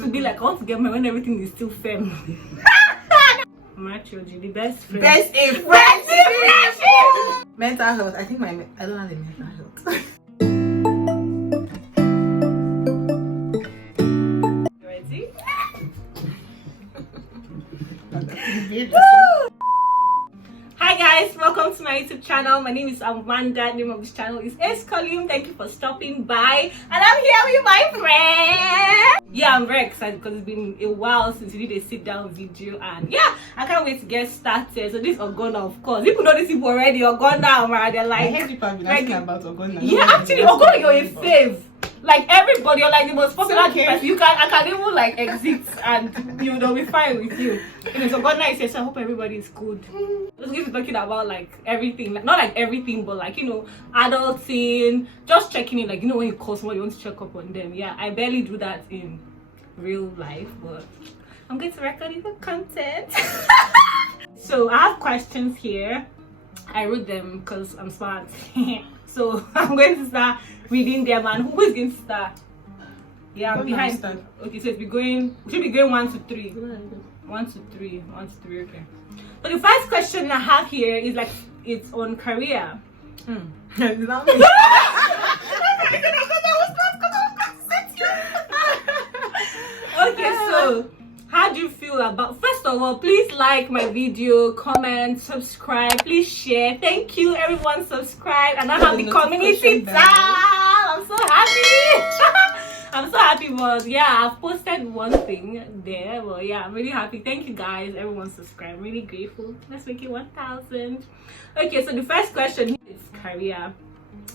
to be like, I want to get married when everything is still firm. My children, the best friend. Best in friendship. Mental health. I think I don't have a mental health. You ready? Hi guys, welcome to my YouTube channel. My name is Amanda. The name of this channel is Escolim. Thank you for stopping by. And I'm here with my friend. Yeah, I'm very excited because it's been a while since we did a sit down video, and yeah, I can't wait to get started. So this Ogona, of course, people know this people already. Ogona, right? They're like, I heard people have been asking about Ogona. Yeah, actually, Ogona, you're a fave. Like everybody, you're like the most popular person. I can even like exit and you know be fine with you. And it's Ogona is here, so I hope everybody is good. Let's get to talking about like everything, like, not like everything, but like, you know, adulting, just checking in, like, you know, when you call someone, you want to check up on them. Yeah, I barely do that in real life, but I'm going to record you the content. So I have questions here. I wrote them because I'm smart. So I'm going to start reading them, and who is going to start? Yeah, I'm behind. Okay, so we should be going 1 to 3. 1 to 3, 1 to 3, okay. So the first question I have here is like, it's on career. Okay, so how do you feel about, first of all, please like my video, comment, subscribe, please share. Thank you everyone, subscribe, and I have the community tab. I'm so happy. I'm so happy, but yeah, I've posted one thing there, but yeah, I'm really happy. Thank you guys, everyone subscribe. I'm really grateful. Let's make it 1,000. Okay, so the first question is career.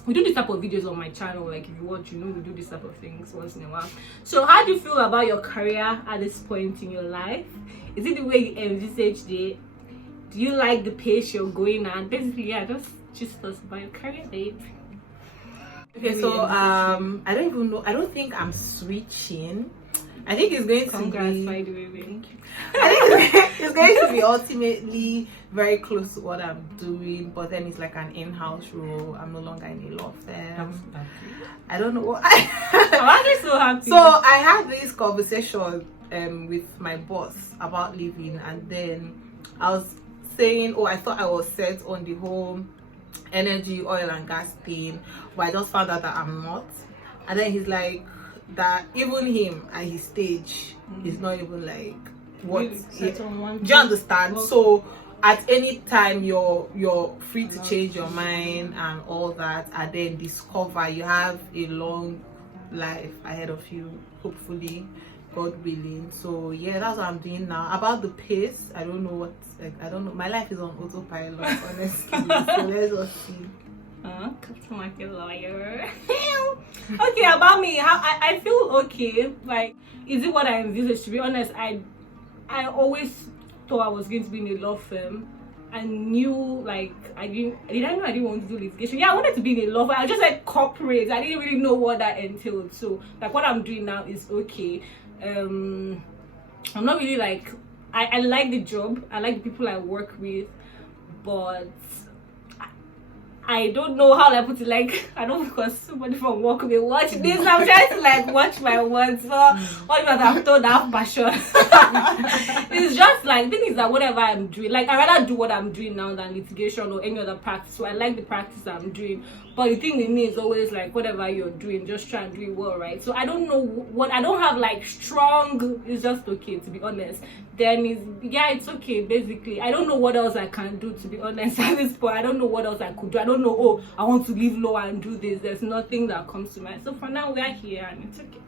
We do this type of videos on my channel, like if you watch, you know, we do this type of things once in a while. So how do you feel about your career at this point in your life? Is it the way you envisaged it? Do you like the pace you're going at? Basically, yeah, just us about your career, babe. Okay, so I don't even know. I don't think I'm switching. I think it's going to be. By the way, thank you. I think it's going to be ultimately very close to what I'm doing, but then it's like an in-house role. I'm no longer in a law firm. I don't know what. I'm actually so happy. So I had this conversation with my boss about leaving, and then I was saying, oh, I thought I was set on the whole energy, oil and gas thing, but I just found out that I'm not. And then he's like, that even him at his stage is not even like what do you understand? So at any time you're free to change your mind and all that, and then discover you have a long life ahead of you, hopefully, God willing. So yeah, that's what I'm doing now. About the pace, I don't know what, like, I don't know, my life is on autopilot, honestly. So let's just see. Capital market lawyer. Okay, about me, how I feel okay. Like, is it what I envisaged? To be honest, I always thought I was going to be in a law firm. I knew, like, I didn't want to do litigation. Yeah, I wanted to be in a law firm. I just like corporate. I didn't really know what that entailed. So like what I'm doing now is okay. I'm not really like, I like the job. I like the people I work with, but I don't know how I put it. Like, I don't, because somebody from work will watch this. I'm trying to like watch my words. So what if I'm told I have passion? It's just like, the thing is that whatever I'm doing, like, I rather do what I'm doing now than litigation or any other practice. So I like the practice I'm doing. But the thing with me is always like, whatever you're doing, just try and do it well, right? So I don't know what, I don't have like strong, it's just okay, to be honest. Then it's okay, basically. I don't know what else I can do, to be honest, at this point. I don't know what else I could do. I don't know, oh, I want to leave law and do this. There's nothing that comes to mind. So for now, we are here and it's okay.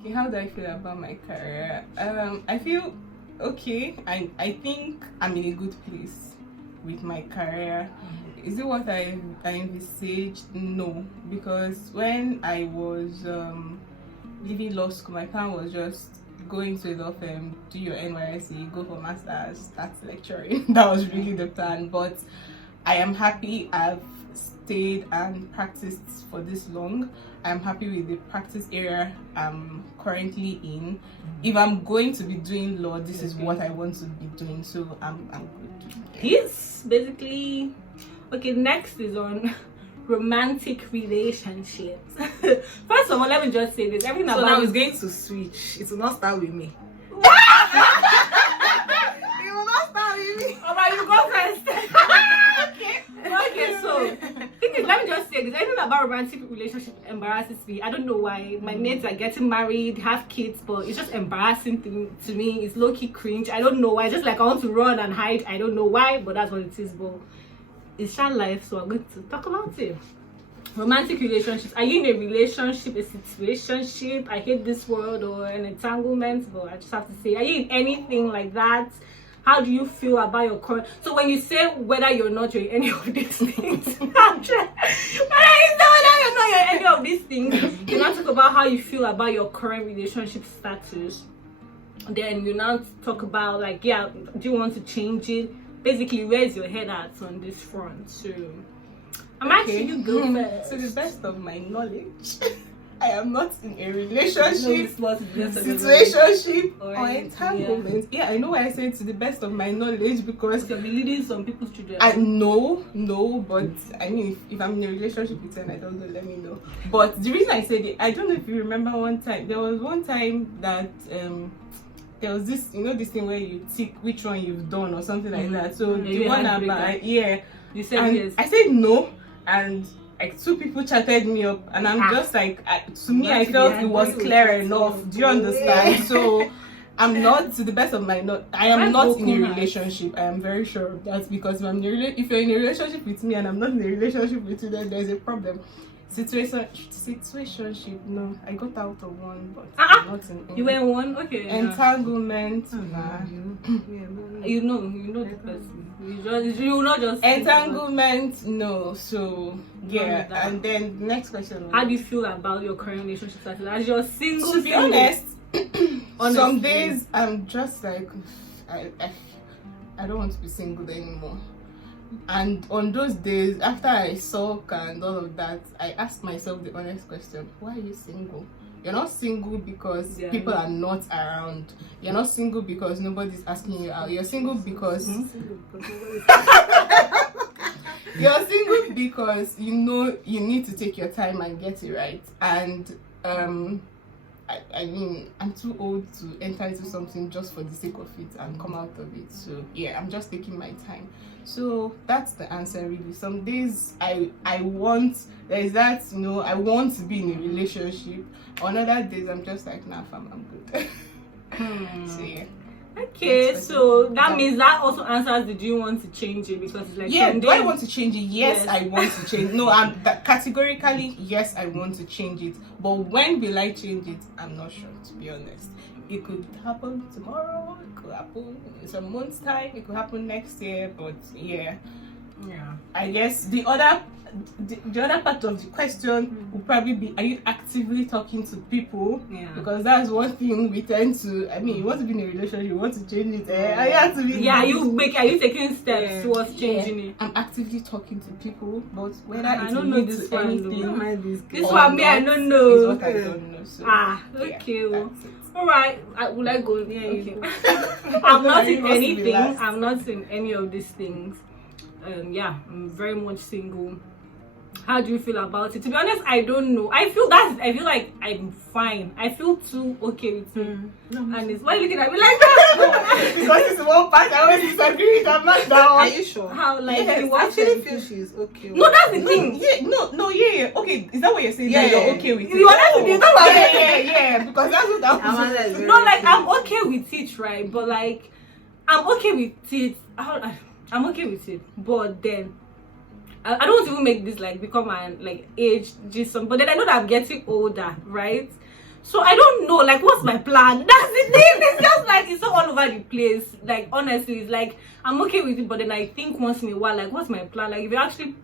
Okay, how do I feel about my career? I feel okay. I think I'm in a good place with my career. Is it what I envisaged? No, because when I was leaving law school, my plan was just going to a law firm, do your NYSC, go for masters, start lecturing. That was really the plan. But I am happy I've stayed and practiced for this long. I'm happy with the practice area I'm currently in. If I'm going to be doing law, this is what I want to be doing. So I'm good. Yes, basically. Okay, next is on romantic relationships. First of all, let me just say this. Everything So about now it's going to switch. It will not start with me. It will not start with me. Alright, you go first. Okay, so thing is, let me just say this. Anything about romantic relationship embarrasses me. I don't know why. My mates are getting married, have kids, but it's just embarrassing to me. It's low-key cringe. I don't know why. Just like I want to run and hide. I don't know why, but that's what it is. But it's your life, so I'm going to talk about it. Romantic relationships. Are you in a relationship, a situationship? I hate this word, or an entanglement, but I just have to say, are you in anything like that? How do you feel about your current? So when you say whether you're not in any of these things, whether you're not in any of these things, you now talk about how you feel about your current relationship status. Then you now talk about like, yeah, do you want to change it? Basically, where's your head at on this front? So I'm actually you go first. To the best of my knowledge, I am not in a relationship, situationship, or entanglement. Yeah, I know why I say to the best of my knowledge, because you'll be leading some people's children. I know, but I mean, if I'm in a relationship with them, I don't know, let me know. But the reason I said it, I don't know if you remember one time, there was one time that there was this, this thing where you tick which one you've done or something like that. So the one about, you said yes. I said no, and like 2 people chatted me up, and I'm just like, to me, I felt it was clear enough. Do you understand? So I'm not, to the best of my I am not in a relationship. I am very sure of that, because if you're in a relationship with me and I'm not in a relationship with you, then there's a problem. Situationship, no, I got out of one, but I'm not in any. You were in one? Okay. Entanglement, you know the person. You will not just entanglement, no. So yeah, and then the next question. How do you feel about your current relationship status? As you're single, to be honest, some days I'm just like, I don't want to be single anymore. And on those days, after I sulk and all of that, I asked myself the honest question: why are you single? You're not single because people are not around. You're not single because nobody's asking you out. You're single because you're single because you know you need to take your time and get it right. And I mean, I'm too old to enter into something just for the sake of it and come out of it. So yeah, I'm just taking my time. So that's the answer really. Some days I want, there's that, I want to be in a relationship. On other days I'm just like, nah, fam, I'm good. So yeah. Okay, so that means that also answers the do you want to change it, because it's like, do I want to change it? Yes, I want to change. No, I'm categorically yes, I want to change it. But when will I change it? I'm not sure, to be honest. It could happen tomorrow, it could happen in some months' time, it could happen next year, but yeah. I guess the other part of the question would probably be, are you actively talking to people? Because that's one thing we tend to, I mean, you want to be in a relationship, you want to change it, are you actively are you taking steps towards changing it? I'm actively talking to people, but whether I don't know this one, anything, this one me I don't know is what I don't know. So, okay, yeah, all right, will I go? Okay. I'm not in anything. I'm not in any of these things. I'm very much single. How do you feel about it? To be honest, I don't know. I feel like I'm fine. I feel too okay with it. And it's why you looking at me like that? Because it's one part I always disagree with. I'm not that one. Are you sure? How like you actually feel she's okay? No, that's the thing. Okay, is that what you're saying? Yeah, you're okay with it. You want to be because that's what I'm saying. No, like I'm okay with it, right? But like I'm okay with it. I'm okay with it, but then I don't want to even make this like become an like age just but then I know that I'm getting older, right? So I don't know like what's my plan. That's the thing. It's just like it's so all over the place. Like honestly, it's like I'm okay with it, but then I think once in a while, like what's my plan? Like if you actually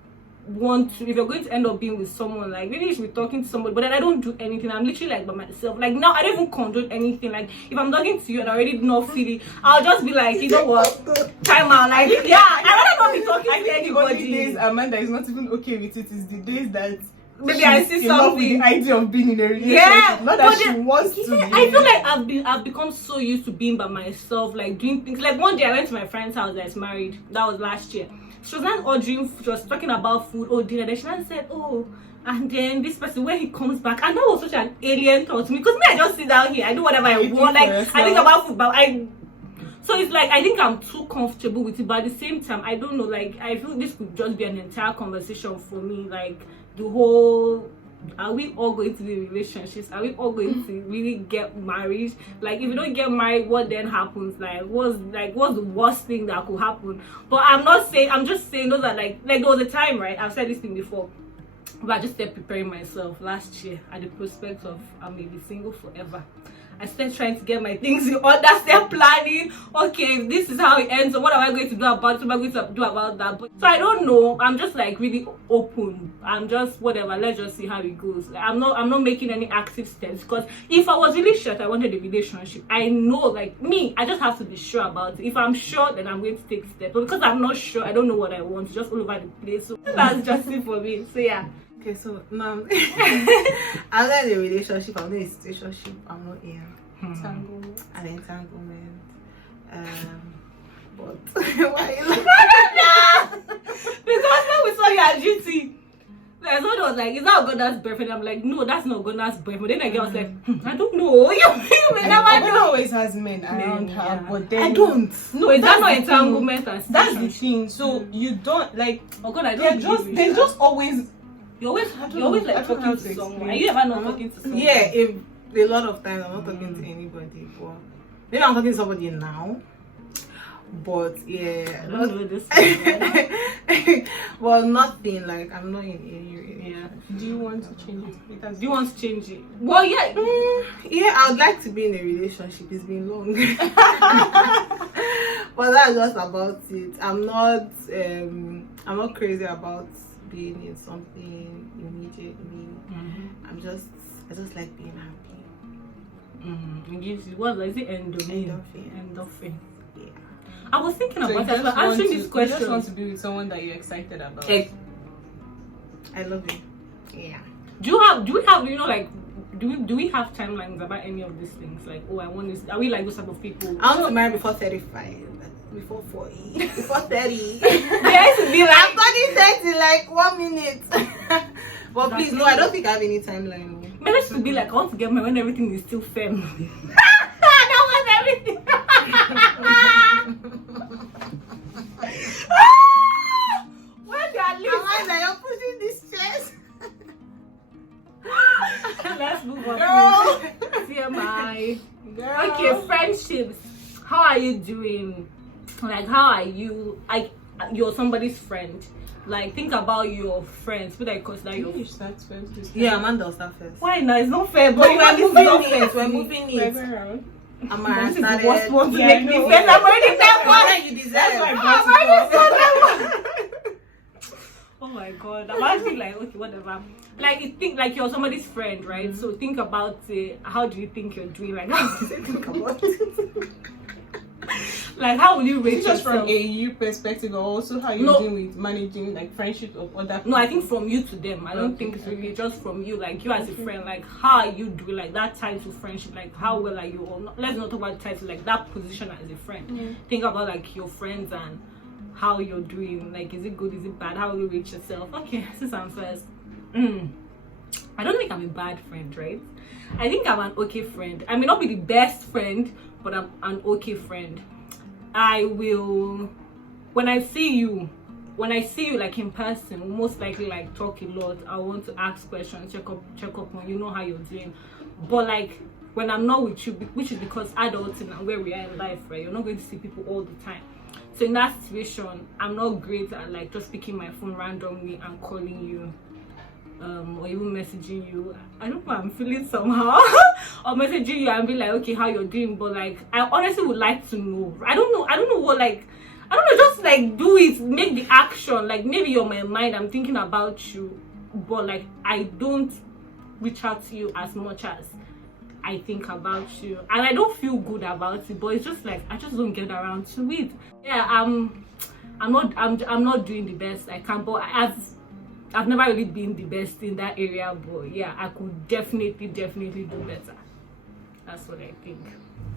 if you're going to end up being with someone, like maybe you should be talking to somebody, but then I don't do anything. I'm literally like by myself. Like now I don't even condone anything. Like if I'm talking to you and I already not feel it, I'll just be like, you know what, time out. Like I'd rather not be talking to anybody. The only days Amanda is not even okay with it is the days that maybe I see in love with something. the idea of being in a relationship. Yeah, Not that but she then- wants to. Yeah, Be. I feel like I've become so used to being by myself, like doing things. Like one day I went to my friend's house that's married. That was last year. She was not ordering. She was talking about food or dinner. Then she said, "Oh." And then this person, when he comes back, and that was such an alien thought to me, because me, I just sit down here, I do whatever I You want. think Like for I think yourself. about food, but so it's like I think I'm too comfortable with it, but at the same time, I don't know. Like I feel this could just be an entire conversation for me. Like the whole, are we all going to be in relationships? Are we all going to really get married? Like if you don't get married, what then happens? What's the worst thing that could happen? But I'm not saying. I'm just saying those are like there was a time, right? I've said this thing before. But I just started preparing myself last year at the prospect of I may be single forever. I started trying to get my things in order, start planning. Okay, if this is how it ends, so what am I going to do about it? What am I going to do about that? But, so I don't know. I'm just like really open. I'm just whatever. Let's just see how it goes. Like, I'm not making any active steps, because if I was really sure I wanted a relationship, I know, like me, I just have to be sure about it. If I'm sure, then I'm going to take steps. But because I'm not sure, I don't know what I want. It's just all over the place. So that's just it for me. So yeah. Okay, so now I'm not in a relationship, I'm not in a situationship, I'm not in Entanglement. an entanglement. But why are you laughing? Because when we saw you at GT, like someone was like, "Is that Ogona's boyfriend?" I'm like, "No, that's not Ogona's boyfriend." Then I was like, "I don't know." You may never Ogona know. always has men around her, yeah. but then I don't. No, is that That's not the thing. entanglement and That's the situationship? thing. So you don't like. Ogona, I They're don't just. believe They you. just always. You're always I don't you're always know. I like don't know how talking to to someone. explain. Are you ever not I'm talking to someone? Yeah, if a lot of times I'm not talking to anybody, but maybe I'm talking to somebody now. But yeah, I don't know this one. well, nothing like I'm not in any. Yeah. Do you want to change it? It has- Do you want to change it? Well, yeah. Yeah, I would like to be in a relationship. It's been long, but that's just about it. I'm not crazy about being in something immediately. I just like being happy. It gives you what? Like, is it endorphin? Endorphin. Endorphin. Yeah. I was thinking So you about just it. Like, want answering to- this You question. just want to be with someone that you're excited about. I love it. Yeah. Do we have like do we have timelines about any of these things? Like, oh, I want this. Are we like those type of people? I want to marry before 35, before 40, before 30. There to be I'm like, turning 30 like 1 minute. But That's please, no, I don't think I have any timeline. maybe to be like, I want to get married when everything is still firm. That was everything. When they are Am leaving. I like you're pushing this chest? Let's move on. Girl. TMI. Girl. Okay, friendships. How are you doing? Like, how are you? You're somebody's friend. Like, think about your friends. People that you consider your Finish that first. this Yeah, time. Amanda will start first. Why not? It's not fair, but But you we're are moving moving it. We're moving We're it. going around. Amara This is the started. worst one to Yeah, make I me know. face. I'm already that Why one. you deserve? That's why I I'm brought already it up. so that one. Oh my god, I'm actually like, okay, whatever. Like, you think like you're somebody's friend, right? So think about how do you think you're doing? Like, how do you think about it? Like, how will you rate Is it just from yourself? a you perspective, or also how you're No. doing with managing like friendships of other people? No, I think from you to them. I don't Okay, think it's really okay. just from you, like you as a friend. Like, how are you doing? Like that title friendship. Like, how well are you? Or not, let's not talk about the title. Like that position as a friend. Think about like your friends and how you're doing. Like, is it good? Is it bad? How will you rate yourself? Okay, since I'm first. I don't think I'm a bad friend, right? I think I'm an okay friend. I may not be the best friend, but I'm an okay friend. I will, when I see you like in person, we'll most likely like talk a lot. I want to ask questions, check up on you, know how you're doing. But like when I'm not with you, which is because adulting and where we are in life, right? You're not going to see people all the time. So in that situation, I'm not great at like just picking my phone randomly and calling you. Or even messaging you. I don't know, I'm feeling somehow. Or messaging you and be like, okay, how you're doing. But like, I honestly would like to know. I don't know what, like, I don't know, just like do it, make the action. Like, maybe you're my mind, I'm thinking about you, but like I don't reach out to you as much as I think about you, and I don't feel good about it. But it's just like I just don't get around to it. Yeah, I'm not doing the best I can, but I've never really been the best in that area, but yeah, I could definitely do better. That's what I think.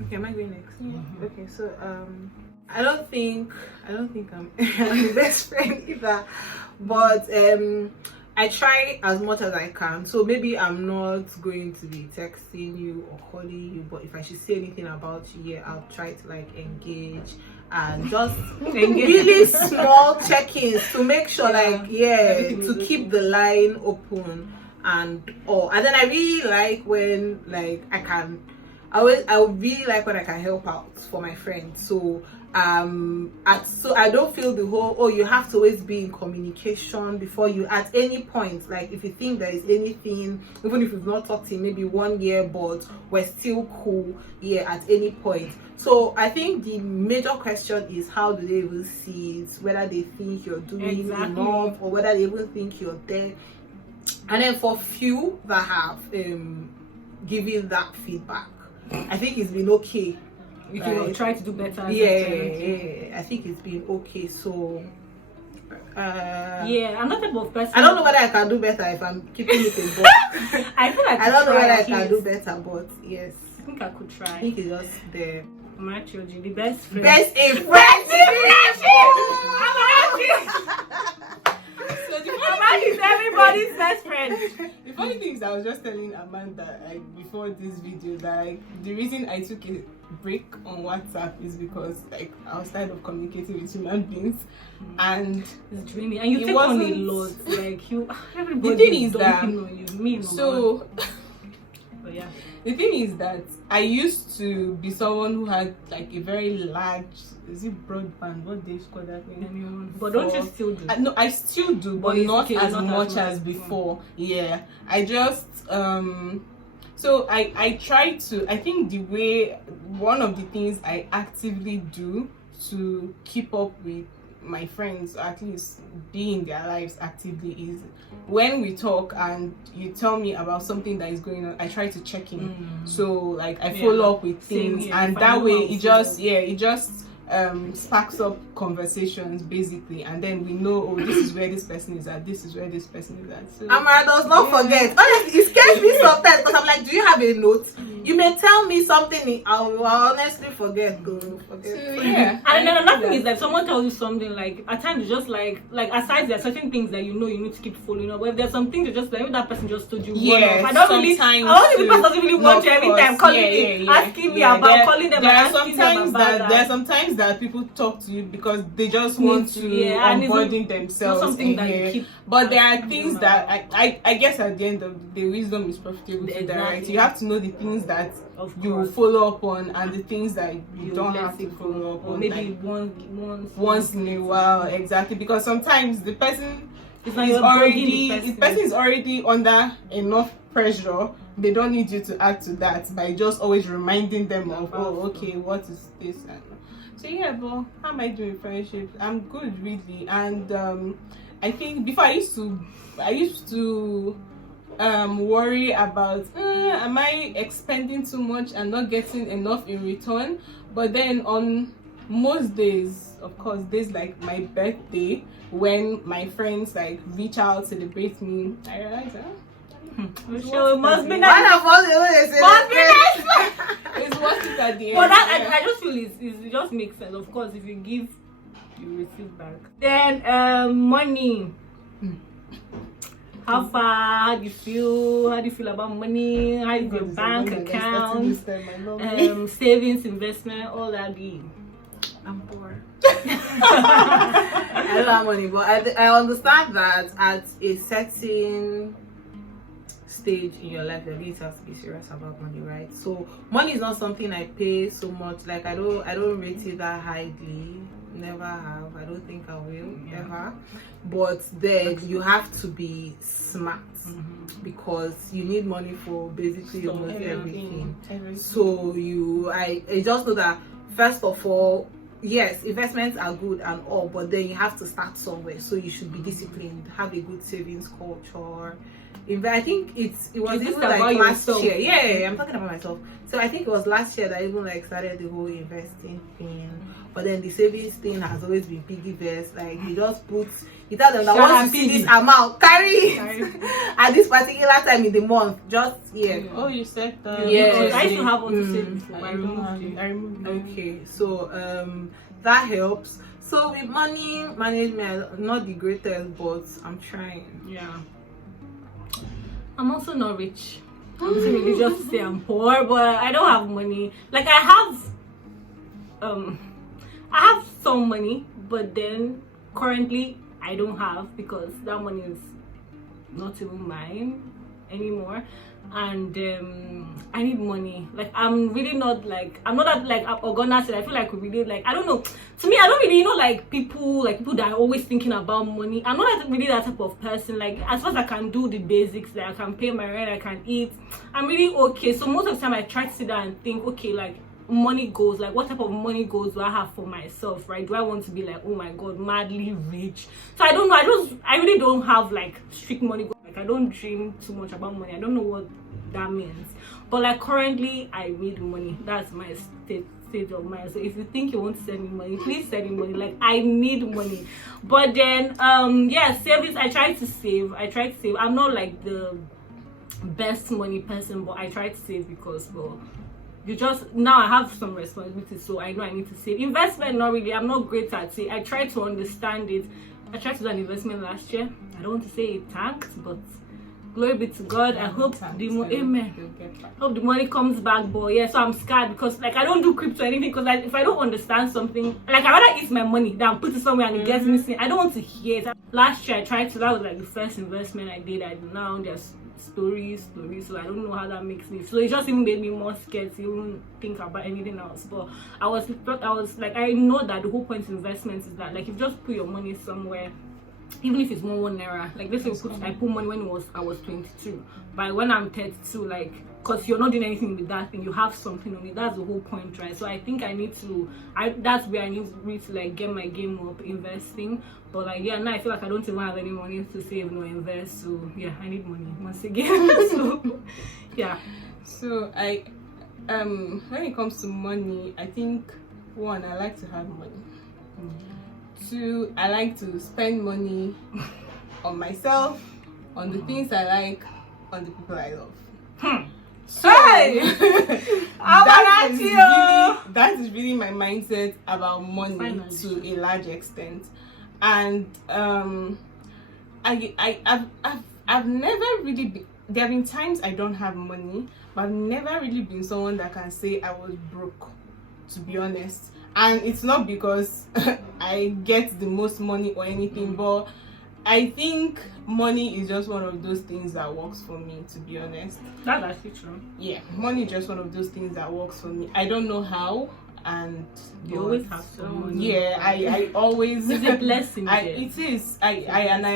Okay, am I going next? Okay, so I don't think I'm, I'm the best friend either, but I try as much as I can. So maybe I'm not going to be texting you or calling you, but if I should say anything about you, yeah, I'll try to like engage and just really small check-ins to make sure to keep the line open and all. And then I really like when like I really like when I can help out for my friends. So so I don't feel the whole you have to always be in communication before you at any point, like if you think there is anything, even if you've not talked in maybe 1 year but we're still cool, at any point. So I think the major question is how do they even see it, whether they think you're doing enough or whether they even think you're there. And then for few that have given that feedback, I think it's been okay. You can try to do better. Yeah, I think it's been okay. So I'm not the type of person. I don't know whether I can do better if I'm keeping it in box. I feel like I don't know whether I can do better, but yes, I think I could try. I think it's just there. I'm actually the best friend. Best in friendship. Amanda is everybody's best friend. The funny thing is, I was just telling Amanda like before this video that like the reason I took a break on WhatsApp is because like I was tired of communicating with human beings, and it's draining. And you take on a lot. Like everybody. The thing is that so. But yeah. The thing is that I used to be someone who had like a very large, is it broadband? What do you call that thing? But don't you still do? No, I still do, but not as much as before. Yeah, I just so I try to. I think one of the things I actively do to keep up with my friends, or at least be in their lives actively, is when we talk and you tell me about something that is going on, I try to check in. So like I follow up with things, and that way it just sparks up conversations basically, and then we know, oh, this is where this person is at, this is where this person is at. So Amara does not forget. Honestly, it scares me sometimes because I'm like, do you have a note? You may tell me something, I will honestly forget. And then another thing is like someone tells you something, like at times you just like aside there are certain things that you need to keep following up. But if there's some things you just like, maybe that person just told you I don't really the person doesn't really want you every time calling me, asking me about calling them. There are sometimes that people talk to you because they just want to onboarding themselves. Something that you keep. But there are things that I guess at the end of the day, wisdom is profitable to direct. You have to know the things that you follow up on and the things that you don't have to follow up on. Maybe like once in a while, exactly. Because sometimes the person is already under enough pressure. They don't need you to add to that by just always reminding them of, what is this? And so yeah, but how am I doing friendships? I'm good, really. And I think before I used to worry about am I expending too much and not getting enough in return. But then on most days, of course, days like my birthday, when my friends like reach out, celebrate me, I realize it must be nice. It's worth it at the end. But I just feel it just makes sense. Of course, if you give, you receive back. Then money. How far? How do you feel? How do you feel about money? How is your bank account? Savings, investment, all that be? I'm poor. I don't have money, but I understand that at a certain stage in your life, you really have to be serious about money, right? So money is not something I pay so much. Like I don't rate it that highly. Never have. I don't think I will ever. But then you have to be smart because you need money for basically almost everything. So I just know that first of all, yes, investments are good and all, but then you have to start somewhere. So you should be disciplined, have a good savings culture, I think it was Is this even like about last yourself? year. Yeah, I'm talking about myself. So I think it was last year that I even like started the whole investing thing. But then the savings thing has always been piggy vest. Like you just put, you tell them that once you see this amount, carry at this particular time in the month. Just Oh, you said that. Yeah. I used to have one to say before. I removed it. Okay, so that helps. So with money management, I'm not the greatest, but I'm trying. Yeah. I'm also not rich. I'm too religious to say I'm poor, but I don't have money. Like I have some money, but then currently I don't have because that money is not even mine anymore. And I need money. Like I'm really not like, I'm not that like Ogona said. I feel like we really like, I don't know, to me I don't really, you know, like people that are always thinking about money. I'm not really that type of person. Like as far as I can do the basics, like I can pay my rent, I can eat, I'm really okay. So most of the time I try to sit down and think, okay, like money goals, like what type of money goals do I have for myself, right? Do I want to be like, oh my god, madly rich? So I don't know, I really don't have like strict money goals. Like I don't dream too much about money. I don't know what that means, but like currently I need money. That's my state of mind. So if you think you want to send me money, please send me money. Like I need money. But then yeah, savings, I try to save. I'm not like the best money person, but I try to save because, well, you just, now I have some responsibilities, so I know I need to save. Investment, not really, I'm not great at it. I try to understand it. I tried to do an investment last year. I don't want to say it tanked, but glory be to God. I hope the hope the money comes back. But yeah, so I'm scared because like I don't do crypto or anything, because like if I don't understand something, like I rather eat my money than put it somewhere and it gets missing. I don't want to hear it. Last year I tried to, that was like the first investment I did. I now there's stories, so I don't know how that makes me. So it just even made me more scared to even think about anything else. But I was like, I know that the whole point of investment is that like if you just put your money somewhere, even if it's one naira, like this I put money when I was 22, but when I'm 32, like, because you're not doing anything with that thing, you have something on it. That's the whole point, right? So I think I need to, that's where I need to like get my game up investing. But like yeah, now I feel like I don't even have any money to save nor invest. So yeah, I need money once again. So yeah. So I when it comes to money, I think one, I like to have money. Two, I like to spend money on myself, on the things I like, on the people I love. So that is really my mindset about money to a large extent. And I've never really been, there have been times I don't have money, but I've never really been someone that can say I was broke, to be honest. And it's not because I get the most money or anything, but I think money is just one of those things that works for me, to be honest. That's actually true. Yeah, money is just one of those things that works for me. I don't know how, and you always have some money. Yeah, I always. It's a blessing. It is. I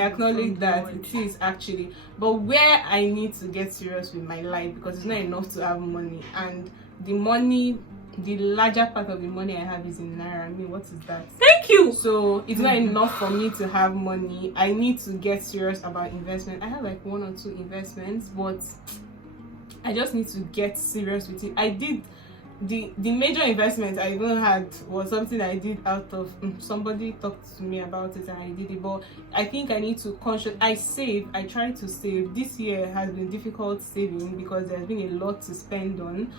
acknowledge that it is actually. But where I need to get serious with my life, because it's not enough to have money, and the money, the larger part of the money I have is in naira. I mean, what is that? Thank you. So it's not enough for me to have money. I need to get serious about investment. I have like 1 or 2 investments, but I just need to get serious with it. I did the major investment I even had was something I did out of somebody talked to me about it and I did it. But I think I need to I try to save. This year has been difficult saving because there's been a lot to spend on,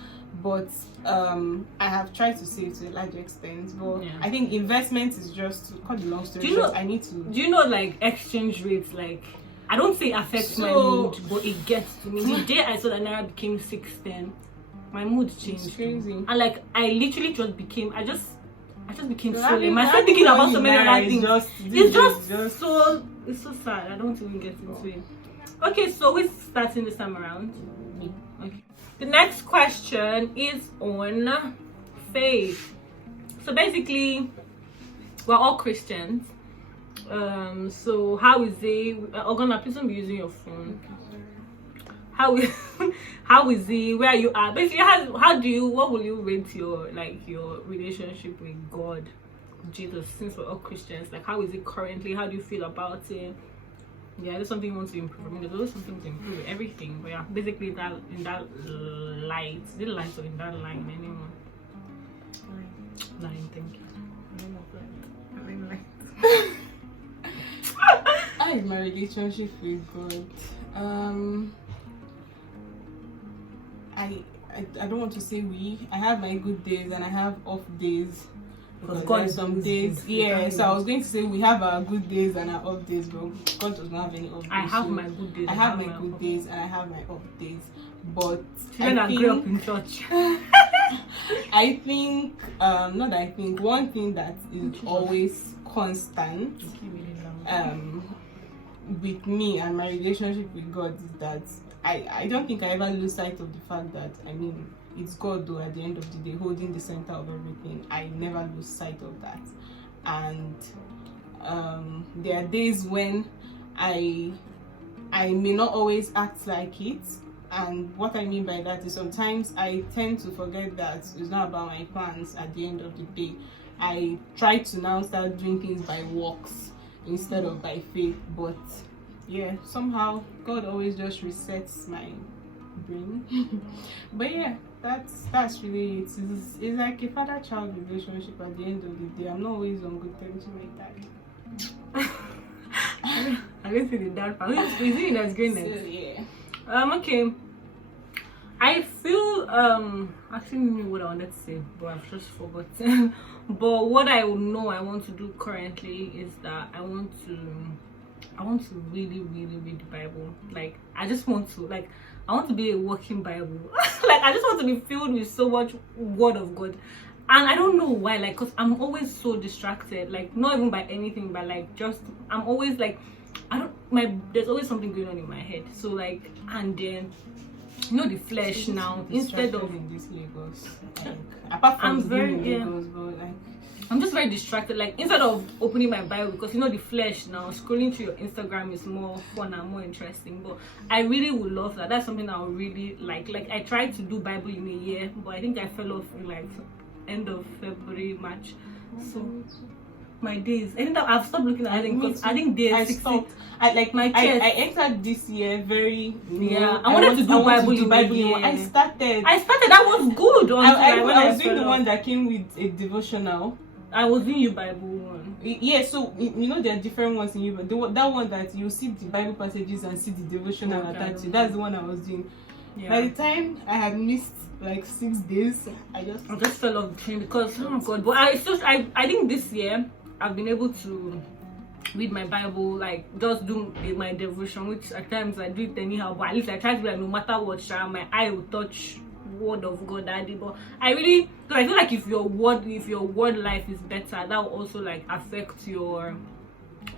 but I have tried to save to a large extent. But yeah. I think investment is just, to cut the long story short, I need to. Do you know like exchange rates? Like I don't say affects my mood, but it gets to me. The day I saw that naira became 610, my mood changed. It's crazy. And like I literally just became, I just became so lame. I started thinking about so many other things. It's so sad. I don't even get into it. Okay, so we're starting this time around. Okay. The next question is on faith. So basically, we're all Christians. So how is it? Ogana, please don't be using your phone. How is it? Where you are? Basically, what will you rate your relationship with God, Jesus? Since we're all Christians, like how is it currently? How do you feel about it? Yeah, there's something you want to improve. I mean, there's always something to improve with everything. But yeah, basically that in that light, the light or in that line, anyone. Line, thank you. How is my relationship with God? I don't want to say we. I have my good days and I have off days. Because God there are is some always days, good. yeah. So I was going to say we have our good days and our off days, but God does not have any off days. I have so my good days. I have my good days and I have my off days. But Children I grew up in church. I think, not that I think, one thing that is always constant with me and my relationship with God is that I don't think I ever lose sight of the fact that, I mean, it's God though at the end of the day holding the center of everything. I never lose sight of that. And there are days when I may not always act like it. And what I mean by that is sometimes I tend to forget that it's not about my plans at the end of the day. I try to now start doing things by works instead of by faith. But yeah, somehow God always just resets my brain. But yeah, that's really it. It's like a father-child relationship at the end of the day. I'm not always on good terms with my dad. I don't see the dad part. Is it as greatness? So, yeah. Okay. I feel actually knew what I wanted to say, but I've just forgotten. But what I know I want to do currently is that I want to really read the Bible. Like I want to be a walking Bible. Like I just want to be filled with so much word of God. And I don't know why, like, cause I'm always so distracted, like not even by anything, but like just I'm always like there's always something going on in my head. So like, and then the flesh now instead of in this Lagos, like, apart from I'm very Lagos, but like I'm just very distracted. Like instead of opening my Bible, because the flesh now scrolling through your Instagram is more fun and more interesting. But I really would love that. That's something I would really like. Like I tried to do Bible in a year, but I think I fell off in like end of February, March. So my days. I think that I've stopped looking at it because I think days. I stopped. I entered this year very I wanted to do Bible in a year. I started. That was good. I was doing the one that came with a devotional. I was doing your Bible one. Yeah, so there are different ones in you, but that one that you see the Bible passages and see the devotional attached to, that's the one I was doing. Yeah. By the time I had missed like 6 days, I just fell off the train because oh my God. But I think this year I've been able to read my Bible, like just do my devotion, which at times I do it anyhow, but at least I try to be like no matter what, my eye will touch word of God that day. But I feel like if your word life is better, that will also like affect your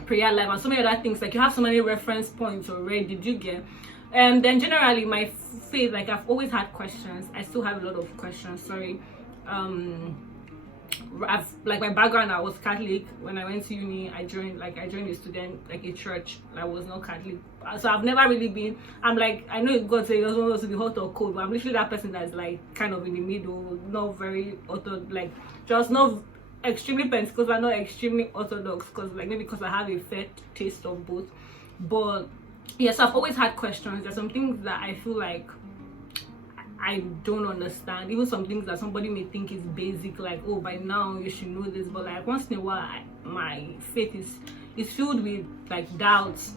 prayer life and so many other things. Like you have so many reference points already. Did you get? And then generally my faith, like I've always had questions. I still have a lot of questions. Sorry. I've like my background, I was Catholic. When I went to uni, I joined a student, like a church. I was not Catholic, so I've never really been. I'm like, I know God said he doesn't want us to be hot or cold, but I'm literally that person that's like kind of in the middle, not very like just not extremely Pentecostal, not extremely Orthodox, because I have a fair taste of both. But yes, I've always had questions. There's some things that I feel like I don't understand. Even some things that somebody may think is basic, like, oh, by now you should know this, but like once in a while my faith is filled with like doubts,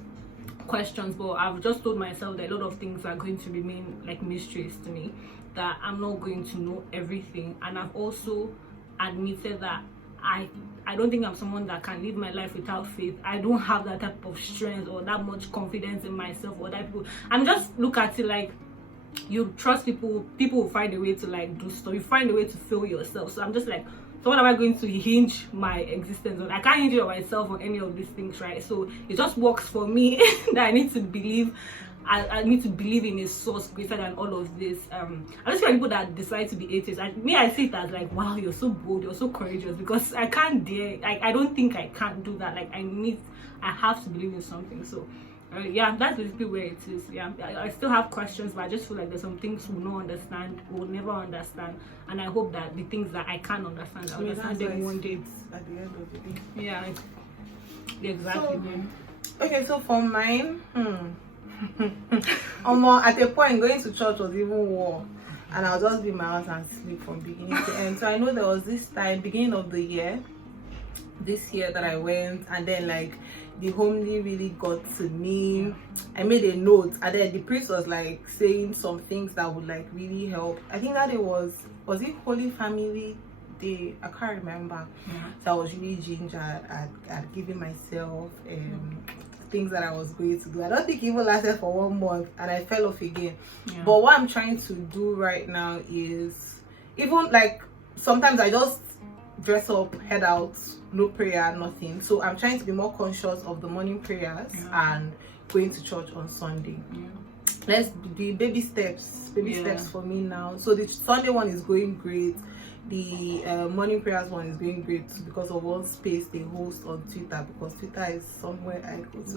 questions. But I've just told myself that a lot of things are going to remain like mysteries to me, that I'm not going to know everything. And I've also admitted that I don't think I'm someone that can live my life without faith. I don't have that type of strength or that much confidence in myself or that people. I'm just look at it like, you trust people will find a way to like do stuff. You find a way to fill yourself. So I'm just like, so what am I going to hinge my existence on? I can't hinge it on myself or any of these things, right? So it just works for me that I need to believe. I need to believe in a source greater than all of this. I just feel like people that decide to be atheists, I see it as like, wow, you're so bold, you're so courageous, because I can't dare. I don't think I can't do that. Like I have to believe in something. So yeah, that's basically where it is. Yeah, I still have questions, but I just feel like there's some things we'll not understand, we'll never understand, and I hope that the things that I can understand, I'll understand them one day at the end of the day. Yeah, exactly. Okay, so for mine, at a point going to church was even war, and I'll just be in my house and sleep from beginning to end. So I know there was this time, beginning of the year, this year that I went, and then like the homely really got to me. I made a note, and then the priest was like saying some things that would like really help. I think that it was it Holy Family Day? I can't remember. So I was really ginger at giving myself things that I was going to do. I don't think it even lasted for 1 month, and I fell off again. But what I'm trying to do right now is, even like sometimes I just dress up, head out, no prayer, nothing. So I'm trying to be more conscious of the morning prayers and going to church on Sunday. Let's do baby steps for me now. So the Sunday one is going great. The morning prayers one is going great because of one space they host on Twitter, because Twitter is somewhere I go to.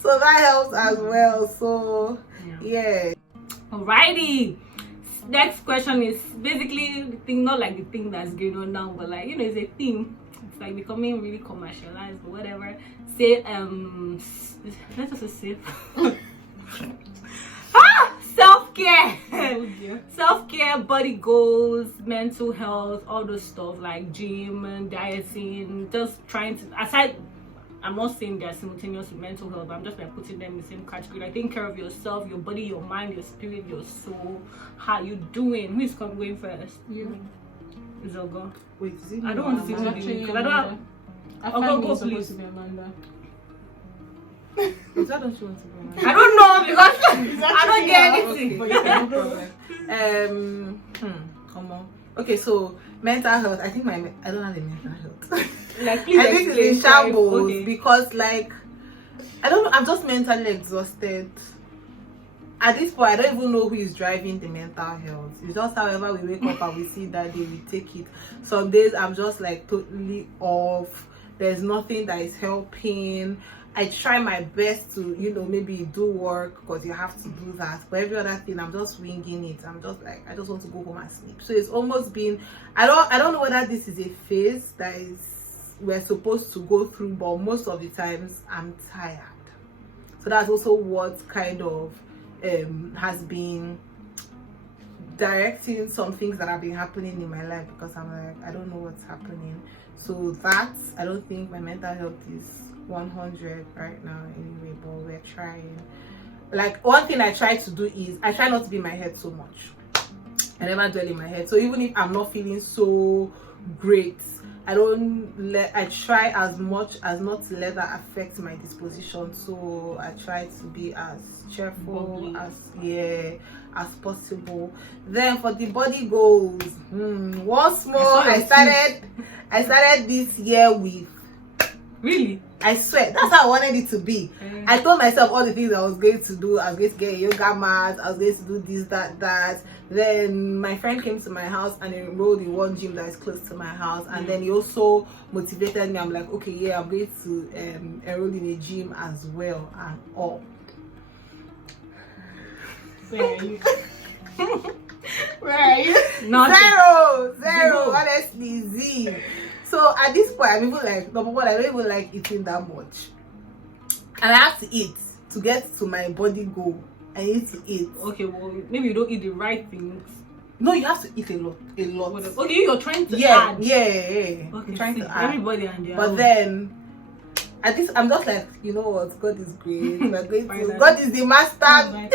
So that helps as well. So yeah. Alrighty. Next question is basically the thing, not like the thing that's going on now, but like, you know, it's a thing. It's like becoming really commercialized or whatever. Say let's just say self-care. Self-care, body goals, mental health, all those stuff like gym and dieting, just trying to, aside, I'm not saying they're simultaneous with mental health, but I'm just like putting them in the same category. Like taking care of yourself, your body, your mind, your spirit, your soul. How you doing? Who's going first? You. Is Ogo? Wait, is it? I don't want to see you because I don't. Ogo, go please. To be Amanda. Is that don't you want to be Amanda? I don't know because I don't get anything. But you can no problem. Come on. Okay, so mental health. I think I don't have a mental health. Like, please, I think it's in shambles because like I don't know, I'm just mentally exhausted. At this point, I don't even know who is driving the mental health. It's just however we wake up and we see that day, we take it. Some days I'm just like totally off. There's nothing that is helping. I try my best to, you know, maybe do work because you have to do that. But every other thing, I'm just winging it. I'm just like, I just want to go home and sleep. So it's almost been, I don't know whether this is a phase that we're supposed to go through, but most of the times I'm tired. So that's also what kind of has been directing some things that have been happening in my life, because I'm like, I don't know what's happening. So that, I don't think my mental health is 100 right now anyway, but we're trying. Like, one thing I try to do is I try not to be in my head so much. I never dwell in my head. So even if I'm not feeling so great, I try as much as not to let that affect my disposition. So I try to be as cheerful as possible. Then for the body goals, once more I started this year with, really, I swear, that's how I wanted it to be. I told myself all the things I was going to do. I was going to get a yoga mat, I was going to do this, that. Then my friend came to my house and enrolled in one gym that is close to my house. And then he also motivated me. I'm like, okay, yeah, I'm going to enroll in a gym as well and all. Where are you? Where are you? Zero, honestly, Z. So at this point, I'm even like, number one, I don't even like eating that much. And I have to eat to get to my body goal. I need to eat. Okay, well, maybe you don't eat the right things. No, you have to eat a lot. Okay, you're trying to add. Yeah. Okay, I'm trying to add. Everybody and their But own. Then, at this, I'm just like, you know what? God is great. We're going to, God is the master. I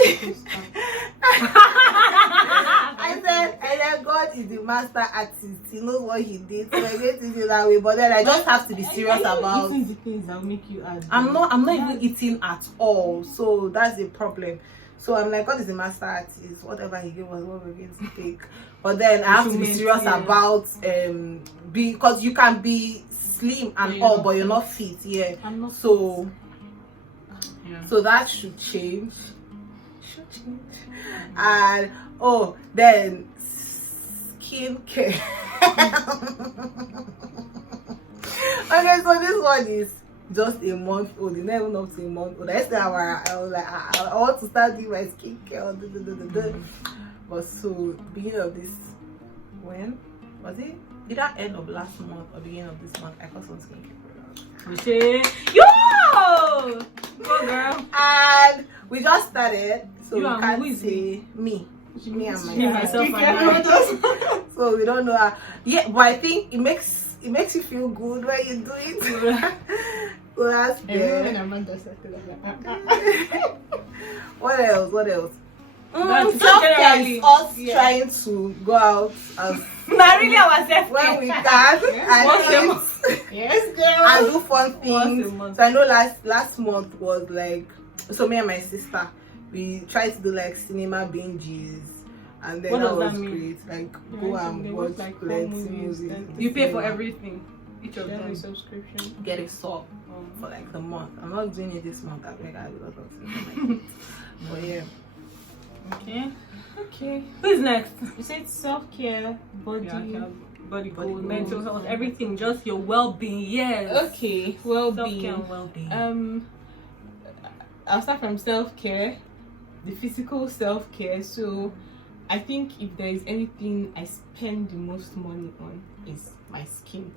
said, God is the master artist. He knows what he did. So I get to do that way. But then I just have to be serious about eating the things that will make you add. I'm not even eating at all. So that's the problem. So I'm like, God is the master artist. Whatever he gave us, what we're going to take. But then I have to be serious about because you can be slim and all, but you're not fit. Yeah. I'm not so so that should change. And then skincare. Okay, so this one is just a month old. It's not even up to a month old. I was like, I want to start doing my skincare. But so beginning of this, when was it? Either end of last month or beginning of this month, I got some skincare products. Yo! Go girl. And we just started, so You we and can't who is say me and Me, myself. myself, Be and careful with those. So we don't know how. Yeah, but I think it makes you feel good when you do it. Last Everyone year. Amanda started like, What else? That's Self-care generally- is us yeah. trying to go out as Not really ourselves. when we can Once a and, month. yes, girl. and do fun Once a things. month. So I know last month was like, so me and my sister, we tried to do like cinema binges, and then What that does that was mean? great. Like Yeah, go they and watch, watch like, plenty four movies, movies. then You pay for cinema. everything. Each of Get them. a subscription. Get a sub for like the month. I'm not doing it this month. I think I have a lot of things. But yeah. Okay. Okay. Who's next? You said self-care, body. Body Body goals, mental goals, health, everything. Just your well-being. Yes. Okay, Self-care well-being. and well-being. I'll start from self-care, the physical self-care. So I think if there is anything I spend the most money on is my skin.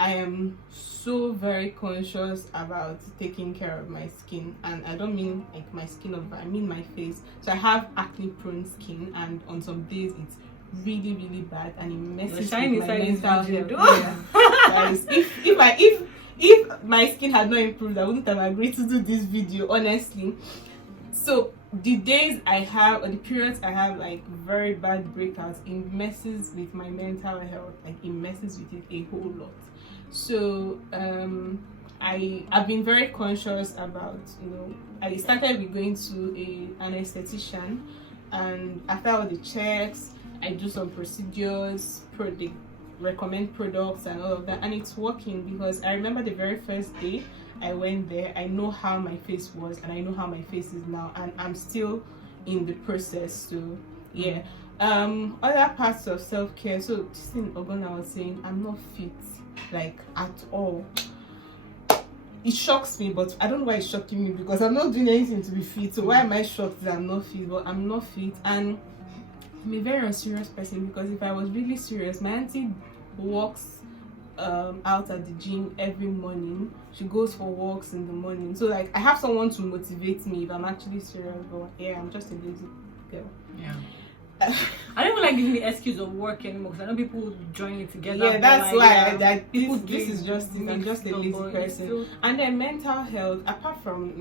I am so very conscious about taking care of my skin, and I don't mean like my skin over, I mean my face. So I have acne prone skin, and on some days it's really really bad and it messes shine with my inside this mental video, health. Yeah. Guys, if my skin had not improved, I wouldn't have agreed to do this video, honestly. So the days I have, or the periods I have like very bad breakouts, it messes with my mental health, like it messes with it a whole lot. So I've been very conscious about, I started with going to an esthetician, and after all the checks I do some procedures, they recommend products and all of that, and it's working. Because I remember the very first day I went there, I know how my face was and I know how my face is now, and I'm still in the process. So yeah. Other parts of self-care. So this thing Ogona was saying, I'm not fit, like at all. It shocks me, but I don't know why it's shocking me, because I'm not doing anything to be fit. So why am I shocked that I'm not fit? But I'm not fit, and I'm a very unserious person, because if I was really serious, my auntie walks out at the gym every morning. She goes for walks in the morning. So like I have someone to motivate me if I'm actually serious. But yeah, I'm just a lazy girl. Yeah. I don't even like giving the excuse of work anymore, because I know people join it together. Yeah, that's why people this is just it. I'm just a lazy person. And then mental health, apart from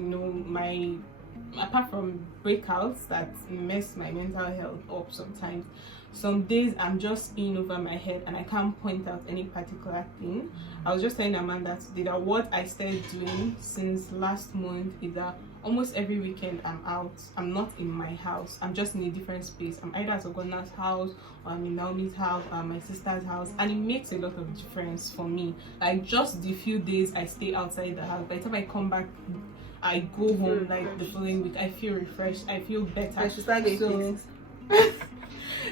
apart from breakouts that mess my mental health up sometimes, some days I'm just in over my head and I can't point out any particular thing. I was just telling Amanda today that what I started doing since last month is that almost every weekend I'm out. I'm not in my house. I'm just in a different space. I'm either at Ogona's house, or I'm in Naomi's house, or my sister's house, and it makes a lot of difference for me. Like just the few days I stay outside the house, by the time I come back, I go home like the following week, I feel refreshed, I feel better.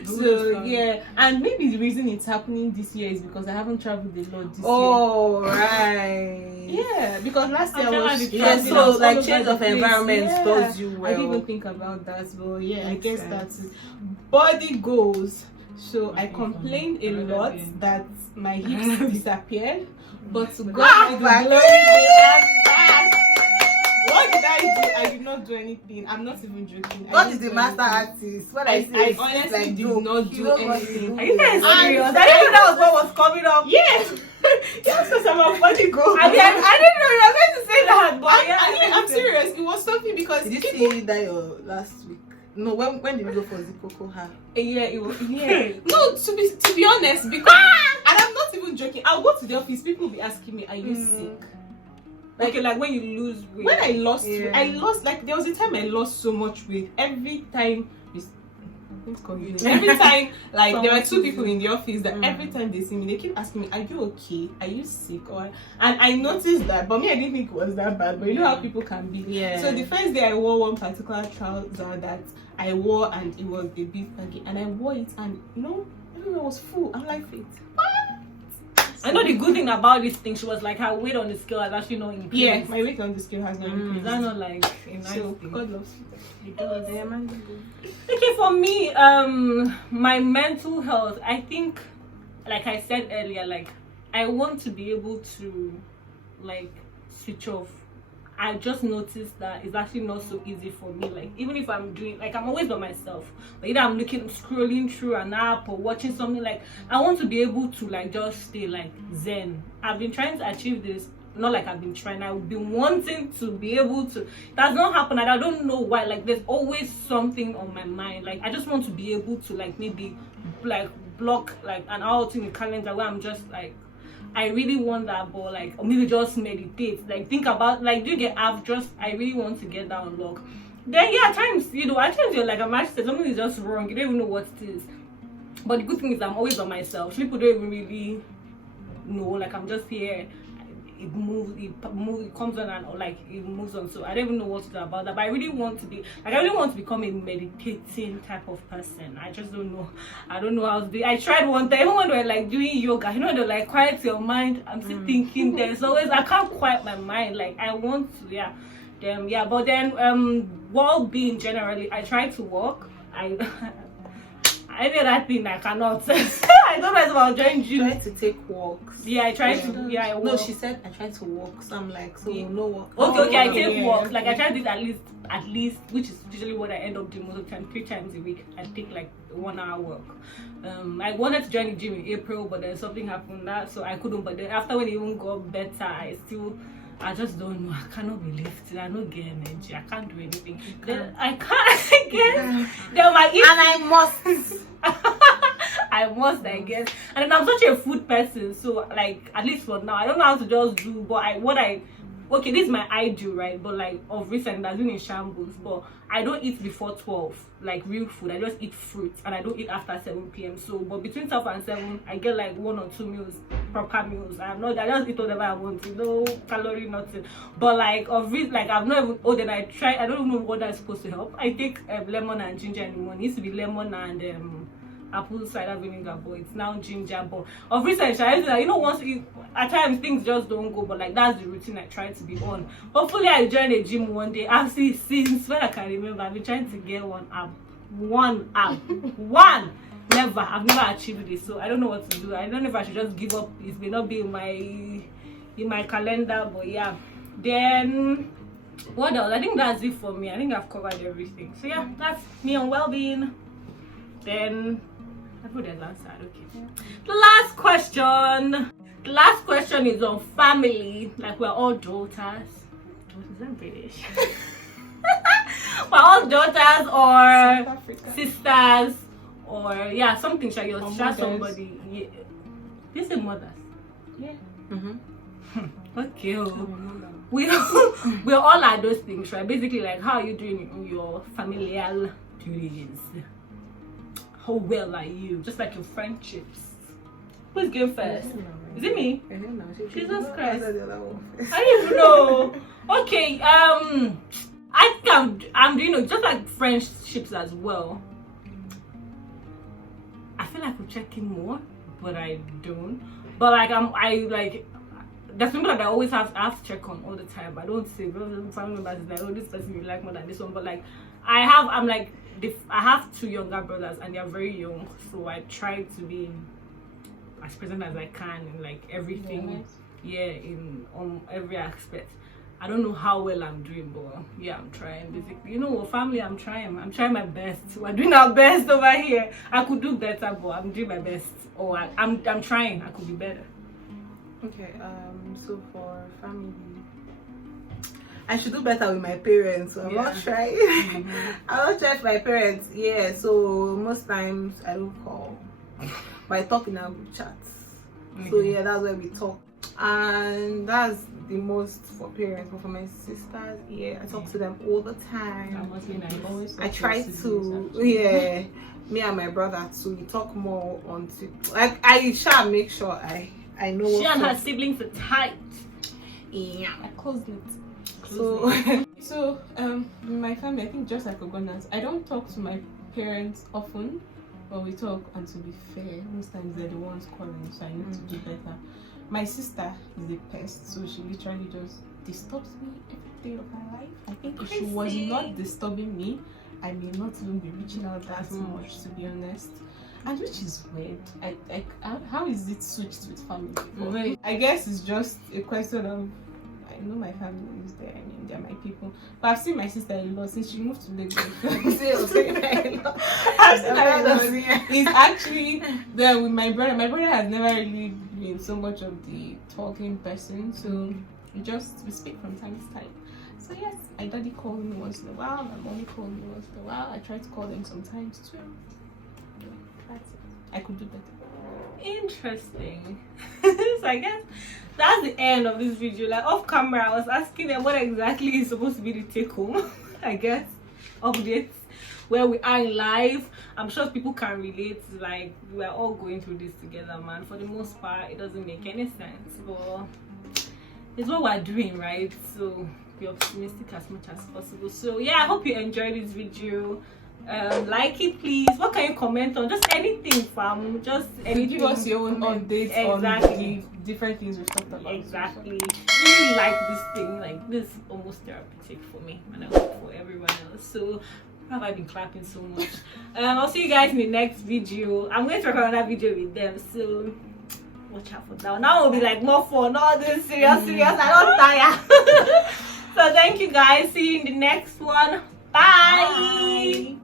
So yeah, and maybe the reason it's happening this year is because I haven't traveled a lot this year. Oh right. Yeah, because last year I was so like change of environment does you well. I didn't even think about that, but yeah, I guess sense. that's it. Body goals. So I complained a lot that my hips disappeared, but to God be the glory, they are back. What did I do? I did not do anything. I'm not even joking. God is the master artist. What I say, I honestly did not do anything. Are you guys serious? I didn't know that was what was coming up. Yes. Yes, because I'm a body goal. I didn't know you were going to say that, but I'm serious. It was something because did you see that last week? No, when did we go for Zipoko? Yeah, it was. Yeah. No, to be honest, because and I'm not even joking. I'll go to the office. People will be asking me, "Are you sick?" Like, okay, like when you lose weight. When I lost, I lost, like there was a time I lost so much weight. Every time, every time, like there were two people in the office that every time they see me, they keep asking me, "Are you okay? Are you sick?" And I noticed that, but me, I didn't think it was that bad. But you know how people can be. Yeah. So the first day I wore one particular trouser that I wore, and it was a bit baggy, and I wore it, and everywhere was full. I'm like, I know the good thing about this thing, she was like her weight on the scale has actually not increased. yeah, my weight on the scale has not increased. Is that not like a nice So thing? God loves you. Okay, for me, my mental health, I think, like I said earlier, like I want to be able to like switch off. I just noticed that it's actually not so easy for me. Like even if I'm doing, like I'm always by myself, but either I'm scrolling through an app or watching something, like I want to be able to like just stay like zen. I've been trying to achieve this. Not like I've been trying, I've been wanting to be able to. It has not happened, and I don't know why. Like there's always something on my mind. Like I just want to be able to like maybe like block like an hour in the calendar where I'm just like, I really want that, but like, or maybe just meditate, like think about, like, do you get, I've just, I really want to get that unlocked. Then yeah, at times, you know, at times you're like, I'm actually, something is just wrong, you don't even know what it is. But the good thing is I'm always on myself. People don't even really know, like I'm just here. It moves, it comes on and like it moves on. So I don't even know what to do about that. But I really want to be like, I really want to become a meditating type of person. I just don't know. I don't know how to do it. I tried one time, even when we're like doing yoga, you know, they're like quiet your mind. I'm still thinking there's always, I can't quiet my mind. Like I want to, yeah. Then yeah, but then well-being generally, I try to walk. I know that thing I cannot. I don't know about joining gym. Try to take walks. Yeah, I try to. Yeah, I walk. No, she said I try to walk. So I'm like, so yeah. no walk. Okay, I take walks. Like I try to do it at least, which is usually what I end up doing most of the time. 3 times a week, I take like 1 hour walk. I wanted to join the gym in April, but then something happened that, so I couldn't. But then after when it even got better, I just don't know. I cannot be lifted. I don't get energy. I can't do anything. Then I can't again. Then my and I must. I must, I guess. And then I'm such a food person, so like at least for now, I don't know how to just do. But okay, this is my ideal, right? But like of recent, that's been in shambles. But I don't eat before 12, like real food. I just eat fruits, and I don't eat after 7 p.m. So, but between 12 and 7, I get like 1 or 2 meals, proper meals. I just eat whatever I want, no calorie, nothing. But like of recent, like I've not even. Oh, then I don't even know what that's supposed to help. I take lemon and ginger in the morning. It used to be lemon and apple cider vinegar, but it's now ginger. But of recent, you know, once at times things just don't go, but like that's the routine I try to be on. Hopefully I join a gym one day. Actually, since when I can remember, I've been trying to get one app. Never. I've never achieved it, so I don't know what to do. I don't know if I should just give up. It may not be in my calendar, but yeah. Then what else? I think that's it for me. I think I've covered everything. So yeah, that's me on well-being. Then I put that last side, okay. The last question. The last question is on family. Like we're all daughters. Is that British? We're all daughters or sisters or yeah, something. Shall you share somebody? Yeah. This is mothers. Yeah. Okay. We're all at those things, right? Basically, like how are you doing in your familial duties? How well are you? Just like your friendships. Who's going first? Is it me? Jesus Christ. I don't even know. Okay, I think I'm doing just like friendships as well. I feel like we're checking more, but I don't. But like there's people that I always have to check on all the time. I don't say family members is like, oh, this person you like more than this one, but like I have 2 younger brothers and they are very young, so I try to be as present as I can in like everything. Yeah, on every aspect. I don't know how well I'm doing, but yeah, I'm trying. Basically, you know, family, I'm trying my best. We're doing our best over here. I could do better, but I'm doing my best. Or I'm trying. I could be better. Okay. So for family, I should do better with my parents. So I'm not trying. I'm not trying for my parents. Yeah. So most times I don't call, but I talk in our group chats. So yeah, that's where we talk, and that's the most for parents. But for my sisters, yeah, I talk to them all the time. I try to, yeah. Me and my brother too. We talk more on like I shall make sure I know. She and her siblings are tight. Yeah, I close it. So in my family, I think just like Ogonas, I don't talk to my parents often, but we talk, and to be fair, most times they're the ones calling, so I need to do better. My sister is a pest, so she literally just disturbs me every day of her life. I think if she was not disturbing me, I may not even be reaching out that much, to be honest. And which is weird. How is it switched with family? I guess it's just a question of I know my family lives there. I mean, they're my people. But I've seen my sister a lot since she moved to Lagos. I've seen her a lot. It's actually there with my brother. My brother has never really been so much of the talking person, so we speak from time to time. So yes, my daddy calls me once in a while, my mommy calls me once in a while. I try to call them sometimes too. That's it. I could do better. Interesting. So I guess that's the end of this video. Like off camera, I was asking them what exactly is supposed to be the take home. I guess updates where we are in life. I'm sure people can relate. Like we're all going through this together, man. For the most part, it doesn't make any sense, but it's what we're doing, right? So be optimistic as much as possible. So yeah, I hope you enjoyed this video. Like it, please. What can you comment on? Just anything, fam. Just anything. Give us your own updates on the different things we've talked about. Exactly. Really like this thing. Like this is almost therapeutic for me, and I hope for everyone else. So how have I been clapping so much? I'll see you guys in the next video. I'm going to record another video with them, so watch out for that. Now will be like more fun. Not this serious. I don't tire. So thank you guys. See you in the next one. Bye.